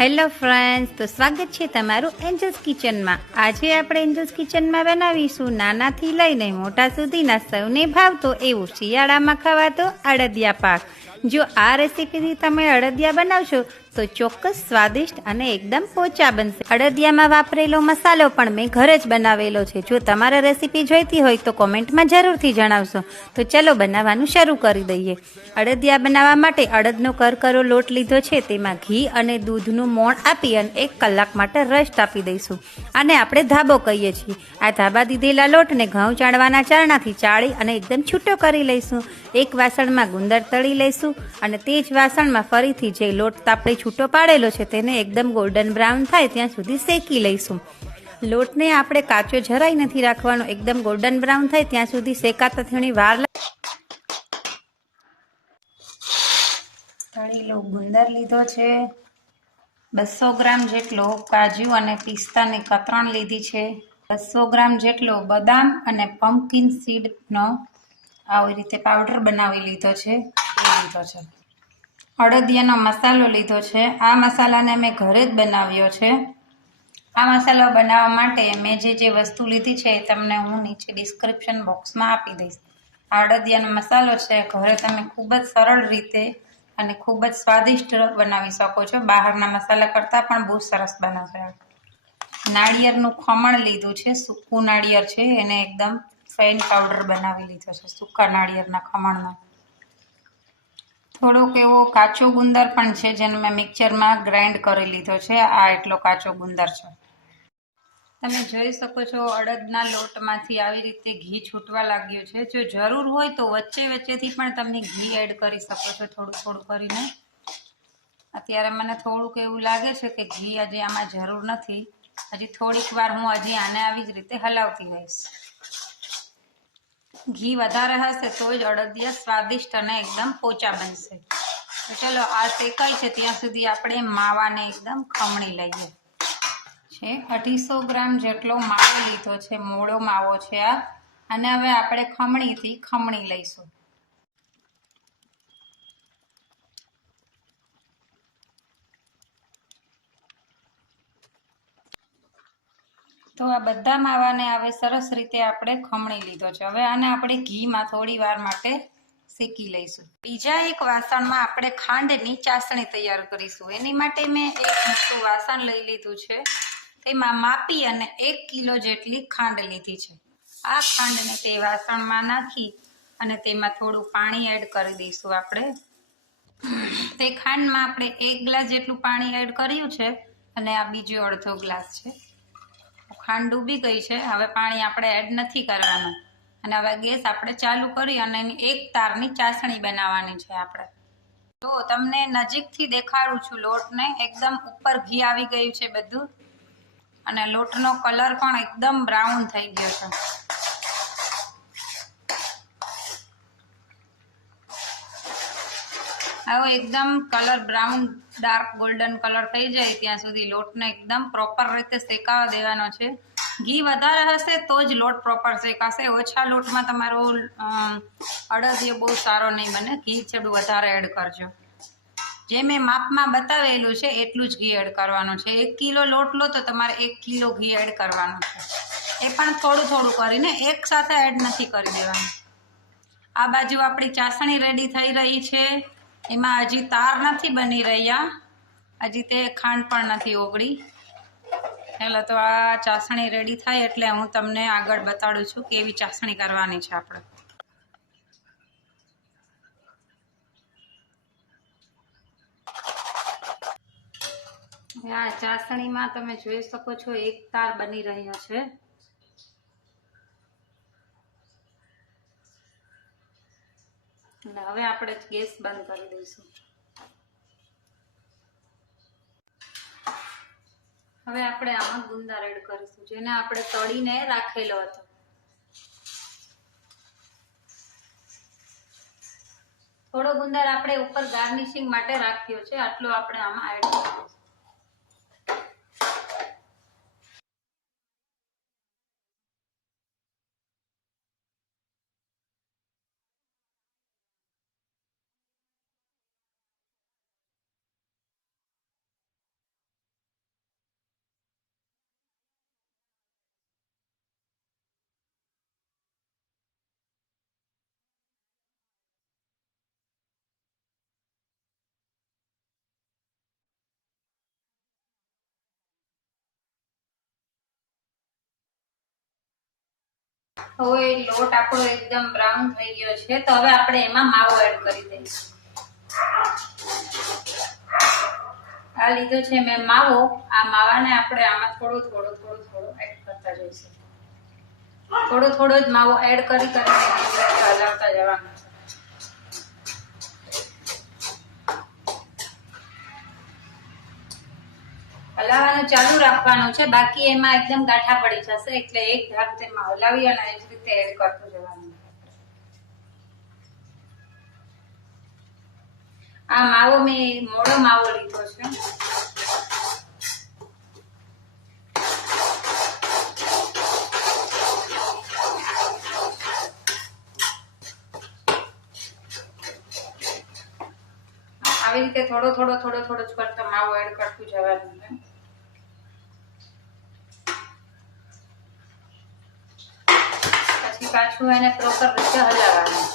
Hello friends, તો સ્વાગત છે તમારું એન્જલ્સ કિચનમાં। આજે આપણે એન્જલ્સ કિચનમાં બનાવીશું નાનાથી લઈને મોટા સુધીના સૌને ભાવતો એવું શિયાળામાં ખવાતો અડદિયા પાક। જો આ રેસીપીથી તમે અડદિયા બનાવશો તો ચોક્કસ સ્વાદિષ્ટ અને એકદમ પોચા બનશે। અડદિયામાં વાપરેલો મસાલો પણ મેં ઘરે જ બનાવેલો છે। જો તમારે રેસીપી જોઈતી હોય તો કોમેન્ટમાં જરૂરથી જણાવશો। તો ચલો બનાવવાનું શરૂ કરી દઈએ। અડદિયા બનાવવા માટે અડદનો કરકરો લોટ લીધો છે, તેમાં ઘી અને દૂધનું મોણ આપી અને 1 કલાક માટે રેસ્ટ આપી દઈશું। આને આપણે ધાબો કહીએ છીએ। આ ધાબા દીધેલા લોટને ઘઉં ચાળવાના ચારણાથી ચાળી અને એકદમ છૂટો કરી લઈશું। એક વાસણમાં ગુંદર તળી લઈશું અને તે જ વાસણમાં ફરીથી જે લોટ આપણે છૂટો પાડેલો છે તેને એકદમ ગોલ્ડન બ્રાઉન થાય ત્યાં સુધી શેકી લઈશું। લોટને આપણે કાચો જરાય નથી રાખવાનો, એકદમ ગોલ્ડન બ્રાઉન થાય ત્યાં સુધી શેકાતા થોડી વાર તળેલો ગુંદર લીધો છે, 200 ગ્રામ જેટલો કાજુ અને પિસ્તાની કતરણ લીધી છે, 200 ગ્રામ જેટલો બદામ અને પમ્પકિન સીડનો આવી રીતે પાવડર બનાવી લીધો છે એ લીધો છે। અડદિયાનો મસાલો લીધો છે। આ મસાલાને મેં ઘરે જ બનાવ્યો છે। આ મસાલો બનાવવા માટે મેં જે વસ્તુ લીધી છે એ તમને હું નીચે ડિસ્ક્રિપ્શન બોક્સમાં આપી દઈશ। આ અડદિયાનો મસાલો છે ઘરે તમે ખૂબ જ સરળ રીતે અને ખૂબ જ સ્વાદિષ્ટ બનાવી શકો છો। બહારના મસાલા કરતાં પણ બહુ સરસ બનશે। નાળિયેરનું ખમણ લીધું છે, સૂકું નાળિયેર છે, એને એકદમ ફાઇન પાવડર બનાવી લીધો છે સૂકા નાળિયેરના ખમણનો। થોડોક એવો કાચો ગુંદર પણ છે જેને મેં મિક્સરમાં ગ્રાઇન્ડ કરી લીધો છે। આ એટલો કાચો ગુંદર છે। તમે જોઈ શકો છો અડદના લોટમાંથી આવી રીતે ઘી છૂટવા લાગ્યું છે। જો જરૂર હોય તો વચ્ચે વચ્ચેથી પણ તમે ઘી એડ કરી શકો છો, થોડું થોડું કરીને। અત્યારે મને થોડુંક એવું લાગે છે કે ઘી હજી આમાં જરૂર નથી, હજી થોડીક વાર હું હજી આને આવી જ રીતે હલાવતી રહીશ। ઘી વધારે હશે તો જ અડદિયા સ્વાદિષ્ટ અને એકદમ પોચા બનશે। તો ચલો આ શેકાય છે ત્યાં સુધી આપણે માવાને એકદમ ખમણી લઈએ। 250 ગ્રામ જેટલો માવો લીધો છે, મોળો માવો છે આ, અને હવે આપણે ખમણીથી ખમણી લઈશું। તો આ બધા માવાને હવે સરસ રીતે આપણે ખમણી લીધો છે। હવે આને આપણે ઘીમાં થોડી વાર માટે શેકી લઈશું। બીજા એક વાસણમાં આપણે ખાંડની ચાસણી તૈયાર કરીશું। એની માટે મેં એક મોટું વાસણ લઈ લીધું છે, તેમાં માપી અને 1 કિલો જેટલી ખાંડ લીધી છે। આ ખાંડને તે વાસણમાં નાખી અને તેમાં થોડું પાણી એડ કરી દઈશું આપણે। તે ખાંડમાં આપણે 1 ગ્લાસ જેટલું પાણી એડ કર્યું છે અને આ બીજો અડધો ગ્લાસ છે। ખાંડ ડૂબી ગઈ છે, હવે પાણી આપણે એડ નથી કરવાનું અને હવે ગેસ આપણે ચાલુ કરી અને એની એક તારની ચાસણી બનાવવાની છે આપણે। તો તમને નજીકથી દેખાડું છું લોટને, એકદમ ઉપર ઘી આવી ગયું છે બધું અને લોટનો કલર પણ એકદમ બ્રાઉન થઈ ગયો છે। આવો એકદમ colour brown dark golden colour થઈ જાય ત્યાં સુધી લોટને એકદમ પ્રોપર રીતે શેકાવા દેવાનો છે। ઘી વધારે હશે તો જ લોટ પ્રોપર શેકાશે, ઓછા લોટમાં તમારો અડદિયો બહુ સારો નહીં બને। ઘી થોડું વધારે એડ કરજો। જે મેં માપમાં બતાવેલું છે એટલું જ ઘી એડ કરવાનું છે। 1 કિલો લોટ લો તો તમારે 1 કિલો ઘી એડ કરવાનું છે, એ પણ થોડું થોડું કરીને, એક સાથે એડ નથી કરી દેવાનું। આ બાજુ આપણી ચાસણી રેડી થઈ રહી છે, એમાં હજી તાર નથી બની રહ્યા, હજી તે ખાંડ પણ નથી ઓગળી। ચાલો તો આ ચાસણી રેડી થાય એટલે હું તમને આગળ બતાડું છું કેવી ચાસણી કરવાની છે આપણે। આ ચાસણીમાં તમે જોઈ શકો છો એક તાર બની રહ્યો છે। હવે આપણે ગેસ બંધ કરી દઈશું। હવે આપણે આમાં ગુંદર એડ કરીશું, જેને આપણે તળીને રાખેલો હતો। થોડો ગુંદર આપણે ઉપર ગાર્નિશિંગ માટે રાખ્યો છે, આટલો આપણે આમાં એડ કરીશું। હવે લોટ આપણો એકદમ બ્રાઉન થઈ ગયો છે, તો હવે આપણે એમાં માવો એડ કરી દઈશું. આ લીધો છે મેં માવો. આ માવાને આપણે આમાં થોડો એડ કરતા જઈશું. થોડો જ માવો એડ કરીને હલાવતા જવાનું છે. હલાવવાનું ચાલુ રાખવાનું છે, બાકી એમાં એકદમ ગાંઠા પડી જશે, એટલે એક ભાગ તેમાં હલાવી અને એ જ રીતે એડ કરતું જવાનું. આ માવો મેં મોડો માવો લીધો છે. આવી રીતે થોડો જ કરતો માવો એડ કરતું જવાનું છે. પછી પાછું એને પ્રોપર રીતે હલાવવાનું.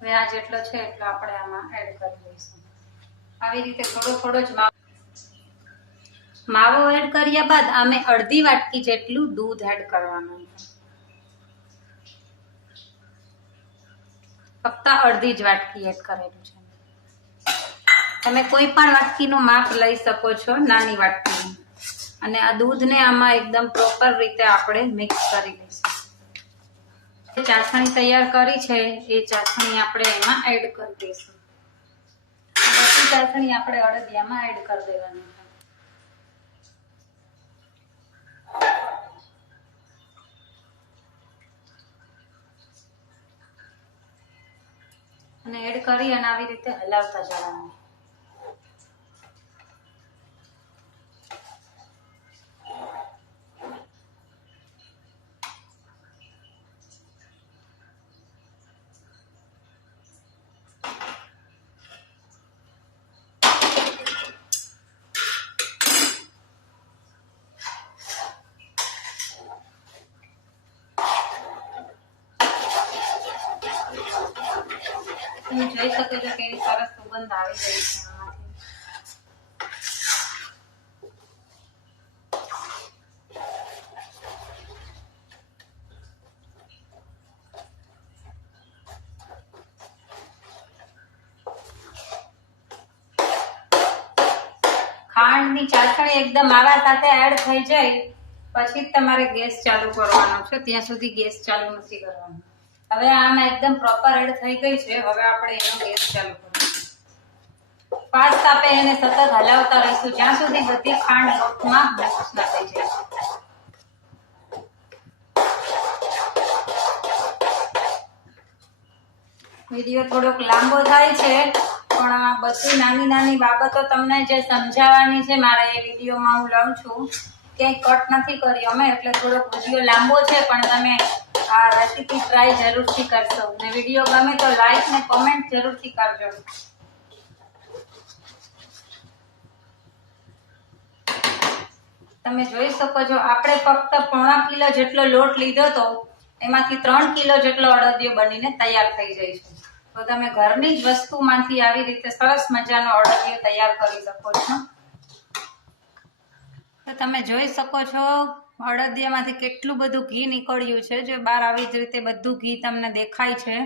હવે આ જેટલો છે એટલો આપણે આમાં એડ કરી દઈશું. આવી રીતે થોડો જ માવો એડ કર્યા બાદ અમે અડધી વાટકી જેટલું દૂધ એડ કરવાનું છે. ફક્ત અડધી જ વાટકી એડ કરેલું છે. તમે કોઈ પણ વાટકીનું માપ લઈ શકો છો, નાની વાટકીનું. અને આ દૂધને આમાં એકદમ પ્રોપર રીતે આપણે મિક્સ કરી દઈશું. ચાસણી તૈયાર કરી છે એ ચાસણી આપણે એમાં એડ કરી દઈશું. બધી ચાસણી આપણે અડદિયામાં એડ કરી દેવાની છે. અને એડ કરી અને આવી રીતે હલાવતા જવાનું. તમે જોઈ શકો છો કે એની સરસ સુગંધ આવી ગઈ છે આમાંથી. ખાંડની ચાસણી એકદમ આવા સાથે એડ થઈ જાય પછી જ તમારે ગેસ ચાલુ કરવાનો છે, ત્યાં સુધી ગેસ ચાલુ નથી કરવાનો. હવે આમાં એકદમ પ્રોપર એડ થઈ ગઈ છે. હવે આપણે એનો ગેસ ચાલુ કરીશું. ફાસ્ટ તાપે એને સતત હલાવતા રહીશું જ્યાં સુધી બધી ખાંડ લોટમાં મિક્સ ના થઈ જાય. વિડીયો થોડોક લાંબો થાય છે, પણ આ બધી નાની બાબતો તમને જે સમજાવવાની છે મારે એ વિડીયોમાં હું લઉં છું. ક્યાંય કટ નથી કરી અમે, એટલે થોડોક વિડીયો લાંબો છે, પણ તમે આ રેસીપી ટ્રાય જરૂરથી કરશો. ને વિડીયો ગમે તો લાઈક ને કોમેન્ટ જરૂરથી કરજો. તમે જોઈ શકો છો આપણે ફક્ત 1.5 કિલો જેટલો લોટ લીધો તો એમાંથી 3 કિલો જેટલો અડદિયો બનીને તૈયાર થઈ જાય છે. તો તમે ઘરની જ વસ્તુમાંથી આવી રીતે સરસ મજાનો અડદિયો તૈયાર કરી શકો છો. તો તમે જોઈ શકો છો અડદિયામાંથી કેટલું બધું ઘી નીકળ્યું છે. જો બહાર આવી જ રીતે બધું ઘી તમને દેખાય છે.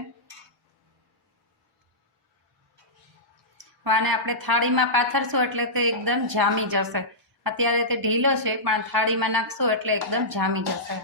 આને આપણે થાળીમાં પાથરશું એટલે તે એકદમ જામી જશે. અત્યારે તે ઢીલો છે, પણ થાળીમાં નાખશો એટલે એકદમ જામી જશે.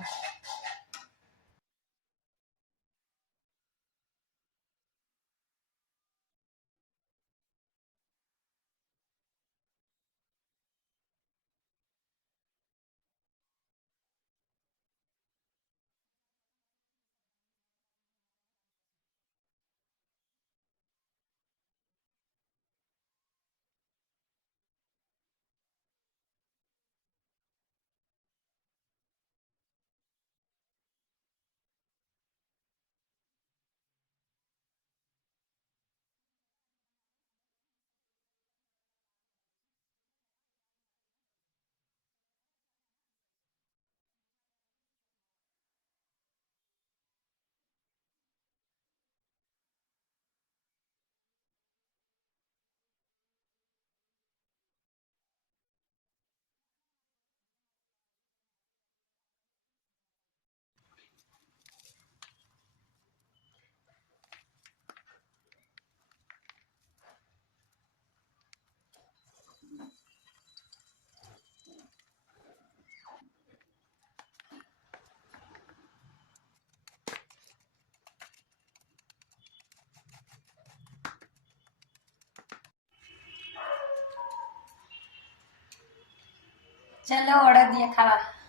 ચલો અડદિયા ખાવા.